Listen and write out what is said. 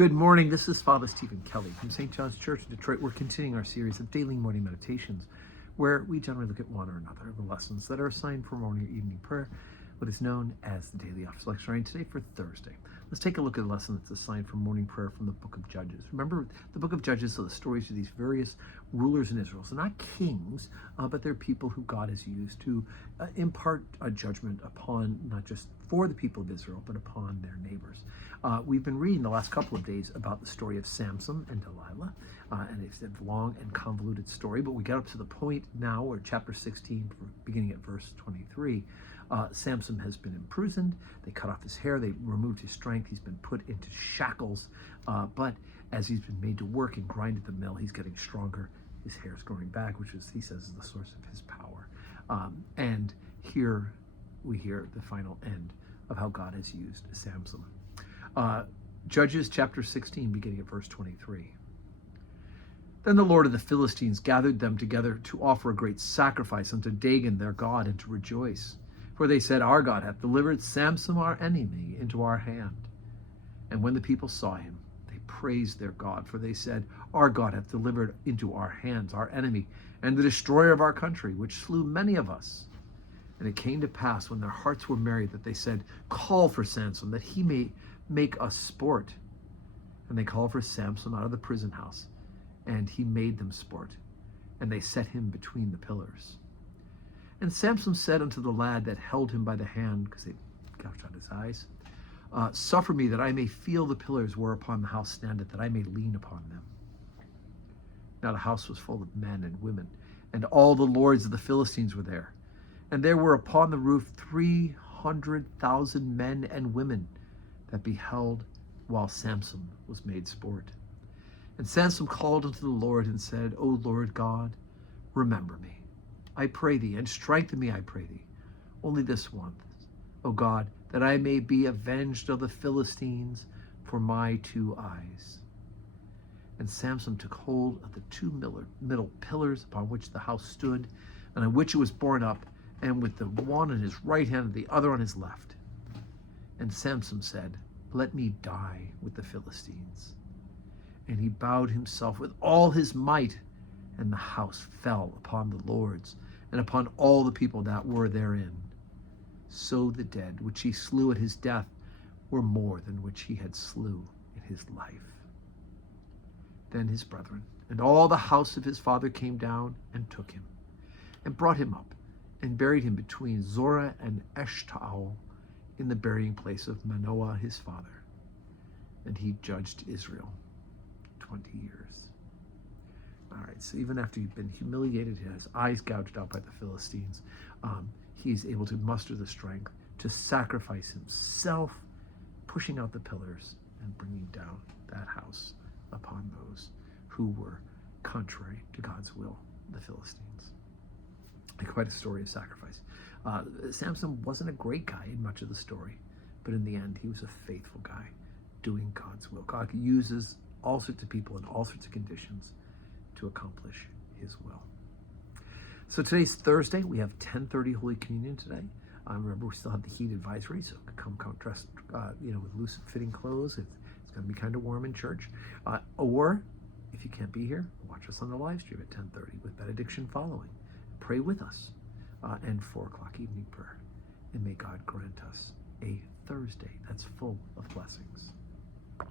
Good morning. This is Father Stephen Kelly from St. John's Church in Detroit. We're continuing our series of daily morning meditations where we generally look at one or another of the lessons that are assigned for morning or evening prayer, what is known as the Daily Office Lectionary. Today for Thursday, let's take a look at a lesson that's assigned for morning prayer from the book of Judges. Remember, the book of Judges are the stories of these various rulers in Israel. So not kings, but they're people who God has used to impart a judgment upon, not just for the people of Israel, but upon their neighbors. We've been reading the last couple of days about the story of Samson and Delilah, and it's a long and convoluted story, but we got up to the point now where chapter 16, beginning at verse 23, Samson has been imprisoned. They cut off his hair. They removed his strength. He's been put into shackles. But as he's been made to work and grind at the mill, he's getting stronger. His hair is growing back, which is, he says, is the source of his power. And here we hear the final end of how God has used Samson. Judges chapter 16, beginning at verse 23. Then the Lord of the Philistines gathered them together to offer a great sacrifice unto Dagon their God, and to rejoice. For they said, Our God hath delivered Samson our enemy into our hand. And when the people saw him, they praised their God, for they said, Our God hath delivered into our hands our enemy, and the destroyer of our country, which slew many of us. And it came to pass, when their hearts were merry, that they said, Call for Samson, that he may make us sport. And they called for Samson out of the prison house, and he made them sport. And they set him between the pillars. And Samson said unto the lad that held him by the hand, because they gouged out his eyes, Suffer me that I may feel the pillars whereupon the house standeth, that I may lean upon them. Now the house was full of men and women, and all the lords of the Philistines were there. And there were upon the roof 300,000 men and women that beheld while Samson was made sport. And Samson called unto the Lord and said, O Lord God, remember me, I pray thee, and strengthen me, I pray thee, only this once, O God, that I may be avenged of the Philistines for my 2 eyes. And Samson took hold of the 2 middle pillars upon which the house stood, and on which it was borne up, and with the one in his right hand and the other on his left. And Samson said, Let me die with the Philistines. And he bowed himself with all his might, and the house fell upon the lords and upon all the people that were therein. So the dead which he slew at his death were more than which he had slew in his life. Then his brethren and all the house of his father came down and took him, and brought him up, and buried him between Zorah and Eshtaol in the burying place of Manoah his father. And he judged Israel 20 years. All right, so even after he'd been humiliated, his eyes gouged out by the Philistines, he's able to muster the strength to sacrifice himself, pushing out the pillars and bringing down that house upon those who were contrary to God's will, the Philistines. Quite a story of sacrifice. Samson wasn't a great guy in much of the story, but in the end, he was a faithful guy doing God's will. God uses all sorts of people in all sorts of conditions to accomplish his will. So today's Thursday. We have 10:30 Holy Communion today. Remember, we still have the heat advisory, so come dressed, with loose fitting clothes. It's going to be kind of warm in church. Or if you can't be here, watch us on the live stream at 10:30 with benediction following. Pray with us, and 4 o'clock evening prayer. And may God grant us a Thursday that's full of blessings.